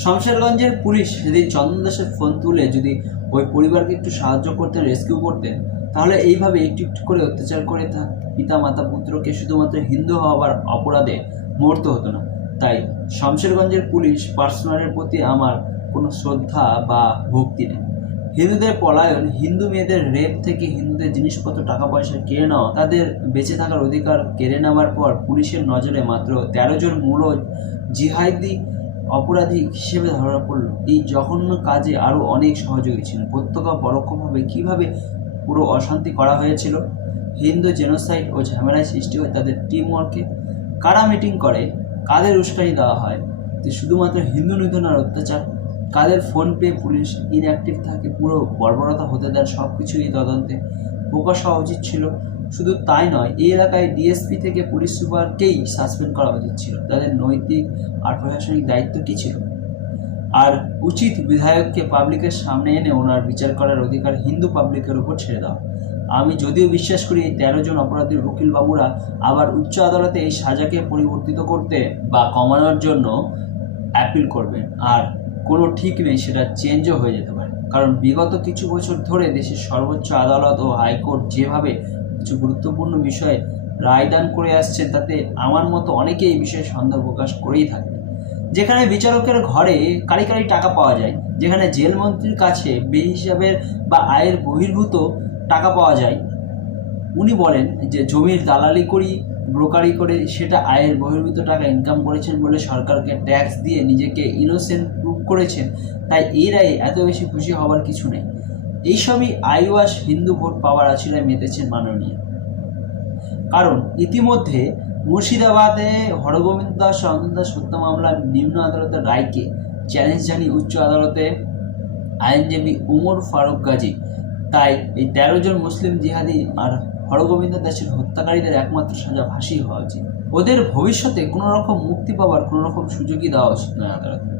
শমশেরগঞ্জের police সেদিন চন্দন দাসের phone তুলে যদি ওই পরিবারকে একটু সাহায্য করতে, রেস্কিউ করতেন, তাহলে এইভাবে একটু একটু করে অত্যাচার করে পিতা মাতা পুত্রকে শুধুমাত্র হিন্দু হওয়ার অপরাধে মরতে হতো না। তাই শমশেরগঞ্জের পুলিশ পার্সোনালের প্রতি আমার কোনো শ্রদ্ধা বা ভক্তি নেই। হিন্দুদের পলায়ন, হিন্দু মেয়েদের রেপ থেকে হিন্দুদের জিনিসপত্র, টাকা পয়সা কেড়ে নেওয়া, তাদের বেঁচে থাকার অধিকার কেড়ে নেওয়ার পর পুলিশের নজরে মাত্র 13 জন মূল জিহাদি অপরাধী হিসেবে ধরা পড়ল। এই জঘন্য কাজে আরও অনেক সহযোগী ছিলেন। প্রত্যক্ষ পরোক্ষভাবে কীভাবে পুরো অশান্তি করা হয়েছিল, হিন্দু জেনোসাইড ও ঝামেলায় সৃষ্টি হয় তাদের টিম ওয়ার্কে। কারা মিটিং করে, কাদের উস্কানি দেওয়া হয় যে শুধুমাত্র হিন্দু নিধনের অত্যাচার, কাদের ফোন পে পুলিশ ইনঅ্যাক্টিভ থাকে, পুরো বর্বরতা হতে দেন, সব কিছুই তদন্তে প্রকাশ হওয়া উচিত ছিল। শুধু তাই নয়, এই এলাকায় ডিএসপি থেকে পুলিশ সুপারকেই সাসপেন্ড করা উচিত ছিল। তাদের নৈতিক আর প্রশাসনিক দায়িত্ব কী ছিল? আর উচিত বিধায়ককে পাবলিকের সামনে এনে ওনার বিচার করার অধিকার হিন্দু পাবলিকের উপর ছেড়ে দেওয়া। আমি যদিও বিশ্বাস করি এই 13 জন অপরাধীর উকিল বাবুরা আবার উচ্চ আদালতে এই সাজাকে পরিবর্তিত করতে বা কমানোর জন্য অ্যাপিল করবেন, আর কোনো ঠিক নেই সেটা চেঞ্জও হয়ে যেতে পারে। কারণ বিগত কিছু বছর ধরে দেশের সর্বোচ্চ আদালত ও হাইকোর্ট যেভাবে কিছু গুরুত্বপূর্ণ বিষয়ে রায়দান করে আসছেন, তাতে আমার মতো অনেকেই এই বিষয়ে সন্দেহ প্রকাশ করেই থাকে। যেখানে বিচারকের ঘরে কারি কারি টাকা পাওয়া যায়, যেখানে জেলমন্ত্রীর কাছে বেহিসাবের বা আয়ের বহির্ভূত টাকা পাওয়া যায়, উনি বলেন যে জমির দালালি করি, ব্রোকারি করে সেটা আয়ের বহির্ভূত টাকা ইনকাম করেছেন বলে সরকারকে ট্যাক্স দিয়ে নিজেকে ইনোসেন্ট প্রুভ করেছেন, তাই এই রায়ে এত বেশি খুশি হবার কিছু নেই। এইসবই আইওয়াস হিন্দু ভোট পাওয়ার আছিলায় মেতেছেন মাননীয়। কারণ ইতিমধ্যে মুর্শিদাবাদে হরগোবিন্দ দাস চন্দন দাস হত্যা মামলার নিম্ন আদালতের রায়কে চ্যালেঞ্জ জানিয়ে উচ্চ আদালতে আইনজীবী উমর ফারুক গাজী, তাই এই 13 জন মুসলিম জিহাদি আর হরগোবিন্দ দাসের হত্যাকারীদের একমাত্র সাজা ফাঁসি হওয়া উচিত। ওদের ভবিষ্যতে কোনো রকম মুক্তি পাওয়ার কোনো রকম সুযোগই দেওয়া উচিত নয় আদালতে।